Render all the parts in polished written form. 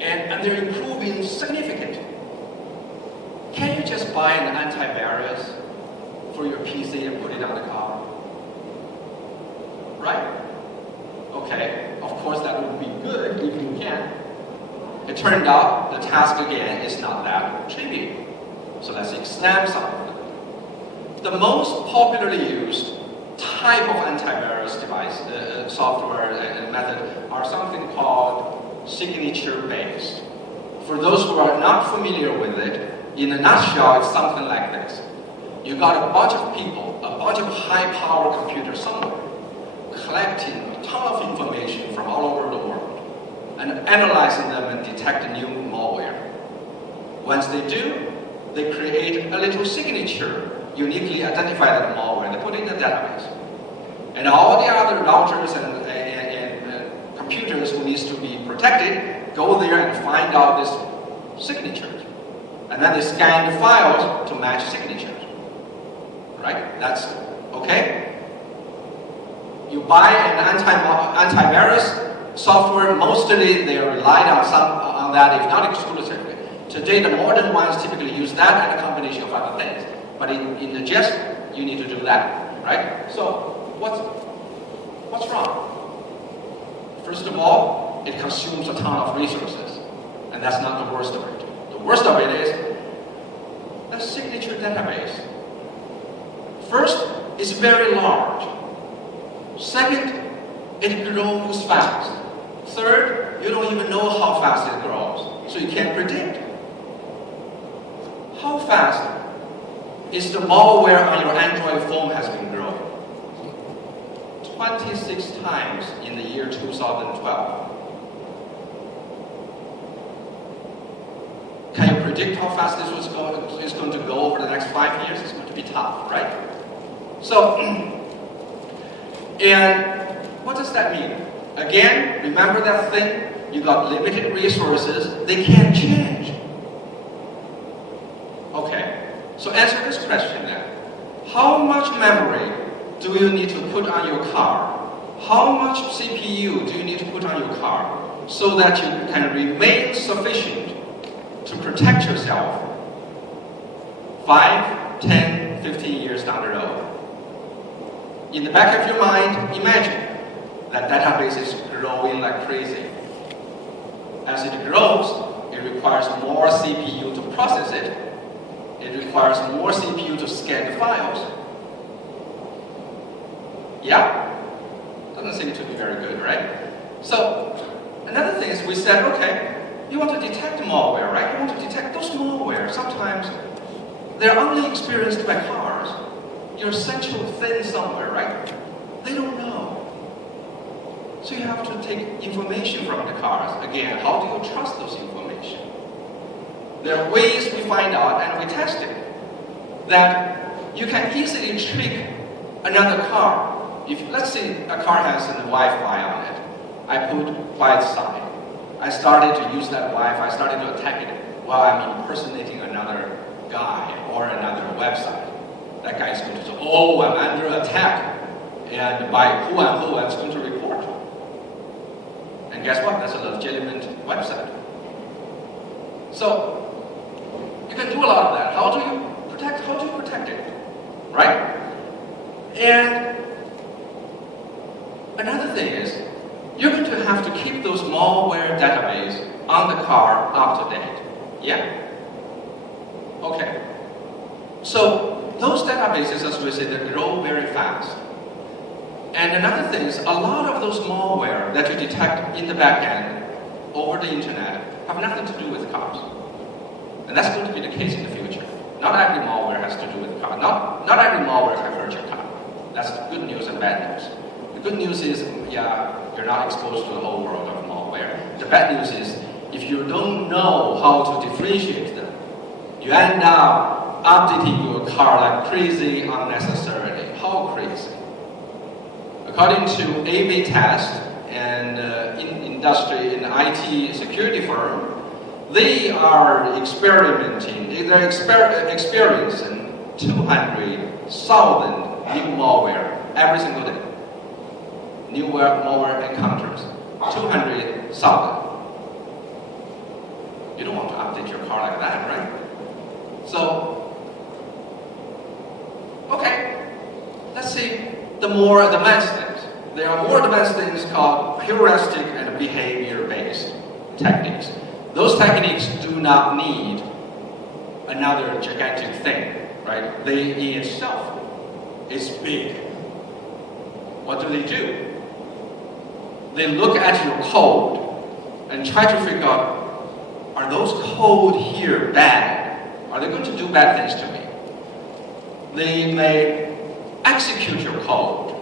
and they're improving significantly. Can you just buy an antivirus for your PC and put it on the car? Right? Okay, of course that would be good if you can. It turned out the task again is not that trivial. So let's examine some of them. The most popularly used type of antivirus device, software and method are something called signature-based. For those who are not familiar with it, in a nutshell, it's something like this. You got a bunch of people, a bunch of high-power computers somewhere, collecting a ton of information from all over the world, and analyzing them and detect new malware. Once they do, they create a little signature, uniquely identify that malware, they put it in a database. And all the other routers and computers who needs to be protected go there and find out this signature. And then they scan the files to match signatures. Right? That's okay? You buy an antivirus software, mostly they are relied on that, if not exclusively. Today, the modern ones typically use that and a combination of other things. But in the gist, you need to do that, right? So, what's wrong? First of all, it consumes a ton of resources, and that's not the worst of it. The worst of it is the signature database. First, it's very large. Second, it grows fast. Third, you don't even know how fast it grows, so you can't predict. How fast is the malware on your Android phone has been growing? 26 times in the year 2012. Can you predict how fast this is going to go over the next 5 years? It's going to be tough, right? So, and what does that mean? Again, remember that thing? You got limited resources, they can't change. Okay, so answer this question then. How much memory do you need to put on your car? How much CPU do you need to put on your car so that you can remain sufficient to protect yourself 5, 10, 15 years down the road? In the back of your mind, imagine that database is growing like crazy. As it grows, it requires more CPU to process it. It requires more CPU to scan the files. Yeah? Doesn't seem to be very good, right? So, another thing is we said, okay, you want to detect malware, right? You want to detect those malware. Sometimes they're only experienced by cars. Your central thing somewhere, right? They don't know. So you have to take information from the cars. Again, how do you trust those information? There are ways we find out and we test it. That you can easily trick another car. If, let's say a car has a Wi-Fi on it. I put quiet side. I started to use that Wi-Fi, started to attack it while I'm impersonating another guy or another website. That guy is going to say, oh, I'm under attack. And by who and who, I'm going to report. And guess what? That's a legitimate website. So, you can do a lot of that. How do you protect it? Right? And another thing is, you're going to have to keep those malware database on the car up to date. Yeah? Okay. So, those databases, as we say, they grow very fast. And another thing is, a lot of those malware that you detect in the back end over the internet have nothing to do with cars. And that's going to be the case in the future. Not every malware has to do with cars. Not every malware can hurt your car. That's the good news and bad news. The good news is, yeah, you're not exposed to the whole world of malware. The bad news is, if you don't know how to differentiate them, you end up updating your car like crazy unnecessarily. How crazy? According to A/B Test and in industry, in IT security firm, they are experiencing 200,000 new malware every single day. New malware encounters, 200,000. update your car like that, right? So, okay, let's see the more advanced things. There are more advanced things called heuristic and behavior-based techniques. Those techniques do not need another gigantic thing, right? They in itself is big. What do? They look at your code and try to figure out, are those code here bad? Are they going to do bad things to me? They may execute your code,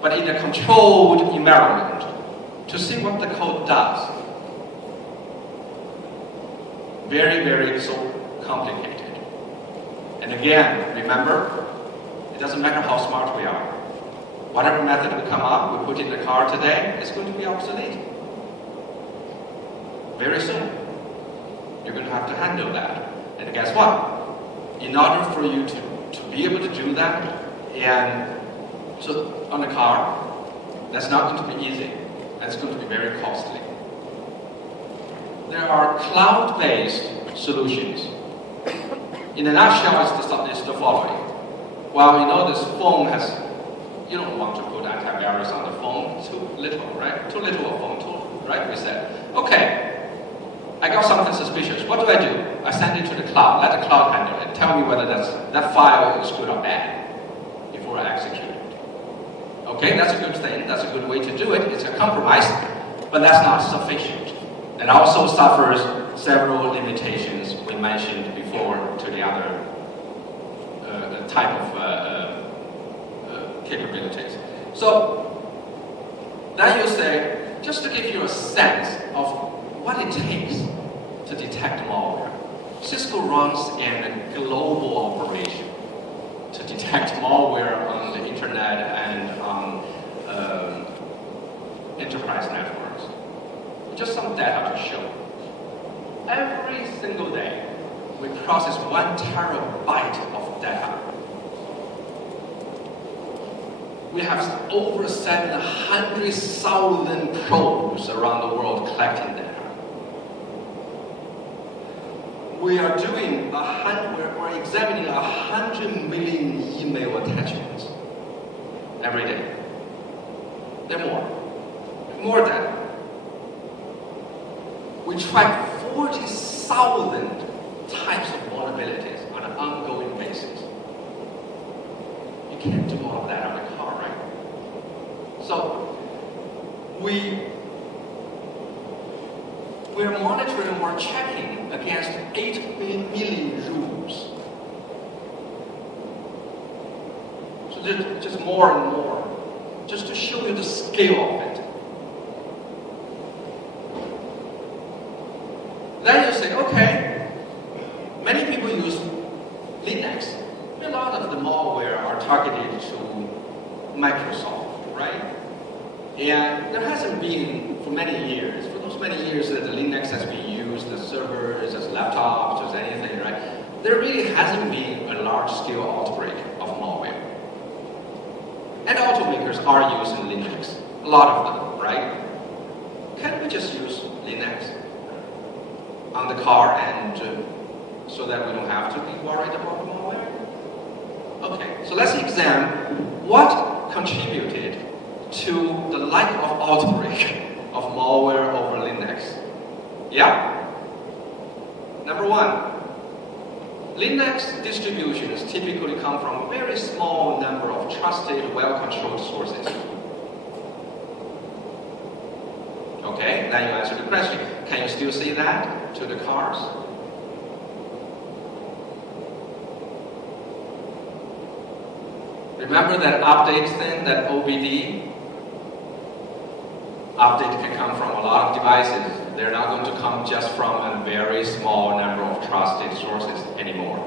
but in a controlled environment to see what the code does. Very, very so complicated. And again, remember, it doesn't matter how smart we are. Whatever method we come up, we put in the car today, it's going to be obsolete. Very soon. You're going to have to handle that. And guess what? In order for you to be able to do that, and so on the car, that's not going to be easy. That's going to be very costly. There are cloud-based solutions. In a nutshell, it's the following. Well, you know this phone has, you don't want to put antivirus on the phone, too little, right? Too little of phone tool, right? We said, okay, I got something suspicious. What do? I send it to the cloud, let the cloud handle it. Tell me whether that file is good or bad before I execute it. Okay, that's a good thing. That's a good way to do it. It's a compromise, but that's not sufficient. It also suffers several limitations we mentioned before to the other type of capabilities. So then you say, just to give you a sense of what it takes to detect malware. Cisco runs a global operation to detect malware on the internet and on enterprise networks. Just some data to show. Every single day, we process 1 terabyte of data. We have over 700,000 probes around the world collecting data. We're examining 100 million email attachments every day. There are more than. We track 40,000 types of vulnerabilities on an ongoing basis. You can't do all of that on a car, right? So we're monitoring, we're checking against 8 million rules. So there's just more and more, just to show you the scale of it. Then you say, okay, many people use Linux. A lot of the malware are targeted to Microsoft, right? And there hasn't been, for many years, for those many years that the Linux has been used as servers, as laptops, as anything, right? There really hasn't been a large-scale outbreak of malware. And automakers are using Linux, a lot of them, right? Can't we just use Linux on the car and so that we don't have to be worried about malware? Okay, so let's examine what contributed to the lack of outbreak of malware over Linux. Yeah? Number one, Linux distributions typically come from a very small number of trusted, well-controlled sources. Okay, then you answer the question. Can you still say that to the cars? Remember that update thing, that OBD? Update can come from a lot of devices. They're not going to come just from a very small number of trusted sources anymore.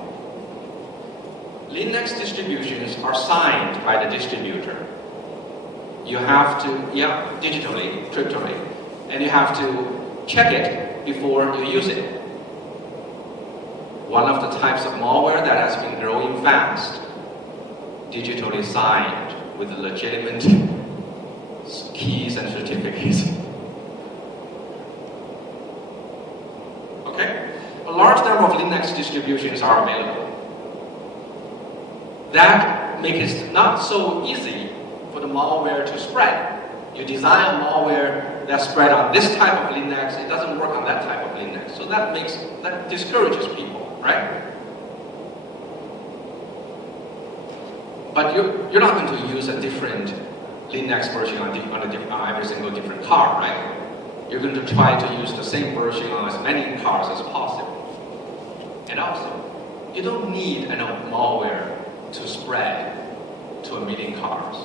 Linux distributions are signed by the distributor. You have to, digitally, cryptally, and you have to check it before you use it. One of the types of malware that has been growing fast, digitally signed with legitimate keys and certificates. Okay? A large number of Linux distributions are available. That makes it not so easy for the malware to spread. You design a malware that spread on this type of Linux, it doesn't work on that type of Linux. So that discourages people, right? But you're not going to use a different Linux version on every single different car, right? You're going to try to use the same version on as many cars as possible. And also, you don't need a malware to spread to 1 million cars.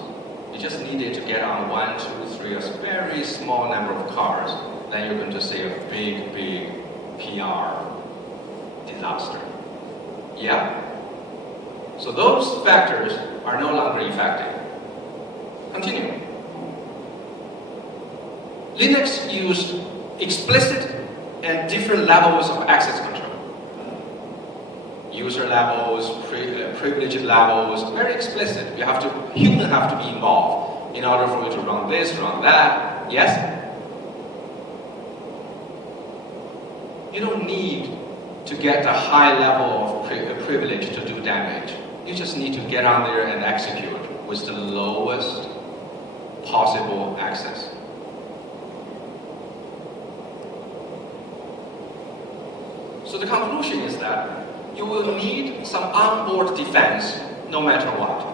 You just need it to get on 1, 2, 3, a very small number of cars. Then you're going to see a big PR disaster. Yeah? So those factors are no longer effective. Continue. Linux used explicit and different levels of access control. User levels, privilege levels, very explicit. Human have to be involved in order for you to run this, run that. Yes? You don't need to get a high level of privilege to do damage. You just need to get on there and execute with the lowest possible access. So the conclusion is that you will need some onboard defense no matter what,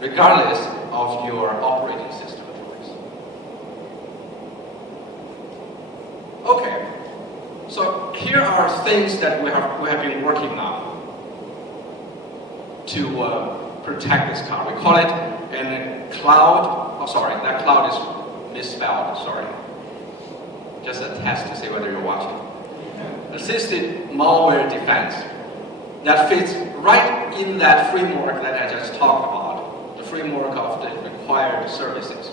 regardless of your operating system choice. Okay, so here are things that we have been working on to protect this car. We call it a cloud. Oh, sorry, that cloud is misspelled. Sorry. Just a test to see whether you're watching. Assisted malware defense. That fits right in that framework that I just talked about, the framework of the required services.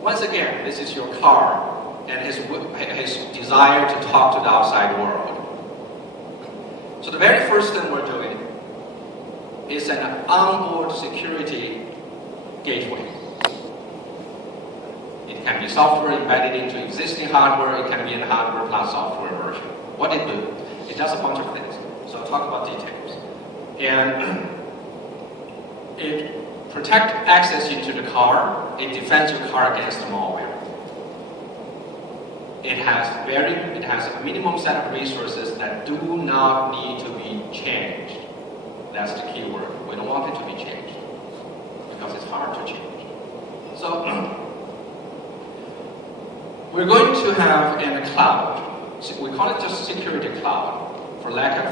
Once again, this is your car and his desire to talk to the outside world. So the very first thing we're doing is an onboard security gateway. It can be software embedded into existing hardware, it can be a hardware plus software version. What it do? It does a bunch of things. So I'll talk about details. And it protects access into the car, it defends your car against the malware. It has a minimum set of resources that do not need to be changed. That's the key word. We don't want it to be changed because it's hard to change. So we're going to have in a cloud. We call it just security cloud, for lack of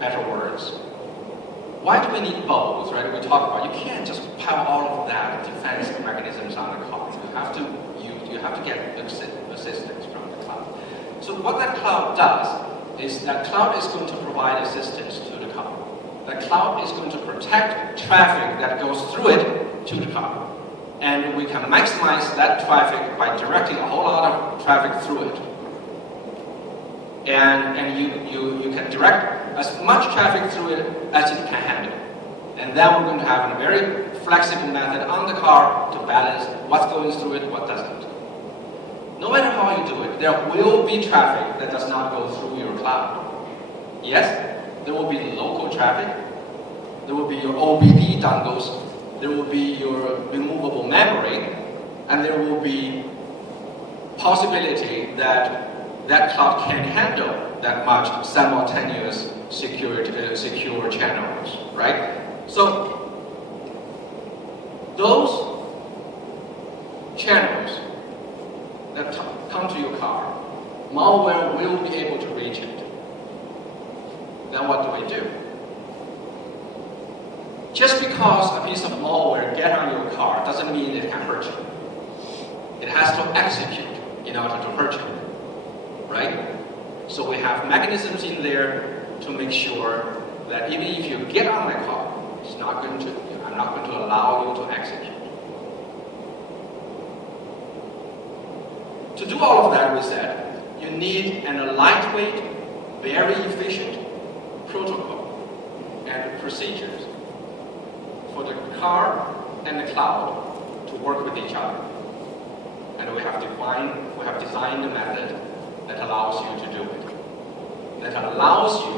better words. Why do we need both, right? We talk about, you can't just have all of that defense mechanisms on the car. You have to get assistance from the cloud. So what that cloud does is that cloud is going to provide assistance to the car. That cloud is going to protect traffic that goes through it to the car. And we can maximize that traffic by directing a whole lot of traffic through it. And you can direct as much traffic through it as it can handle. And then we're going to have a very flexible method on the car to balance what's going through it, what doesn't. No matter how you do it, there will be traffic that does not go through your cloud. Yes, there will be local traffic, there will be your OBD dongles, there will be your removable memory, and there will be possibility that that cloud can handle that much simultaneous secure channels, right? So those channels that come to your car, malware will be able to reach it. Then what do we do? Just because a piece of malware gets on your car doesn't mean it can hurt you. It has to execute in order to hurt you, right? So we have mechanisms in there to make sure that even if you get on my car, I'm not going to allow you to execute. To do all of that, we said, you need a lightweight, very efficient protocol and procedures for the car and the cloud to work with each other. And we have designed the method that allows you to do it. That allows you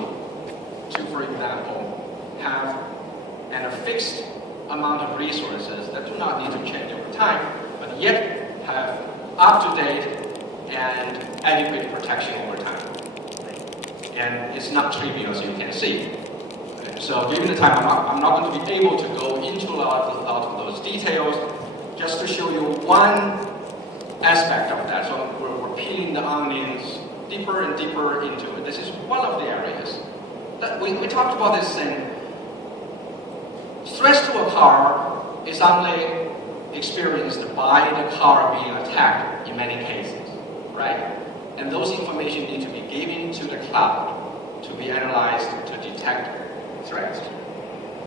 to, for example, have a fixed amount of resources that do not need to change over time, but yet have up-to-date and adequate protection over time. And it's not trivial, as you can see. So given the time, I'm not going to be able to go into a lot of those details, just to show you one aspect of that. So we're peeling the onions deeper and deeper into it. This is one of the areas. We talked about this thing. Threats to a car is only experienced by the car being attacked in many cases, right? And those information need to be given to the cloud to be analyzed to detect threats.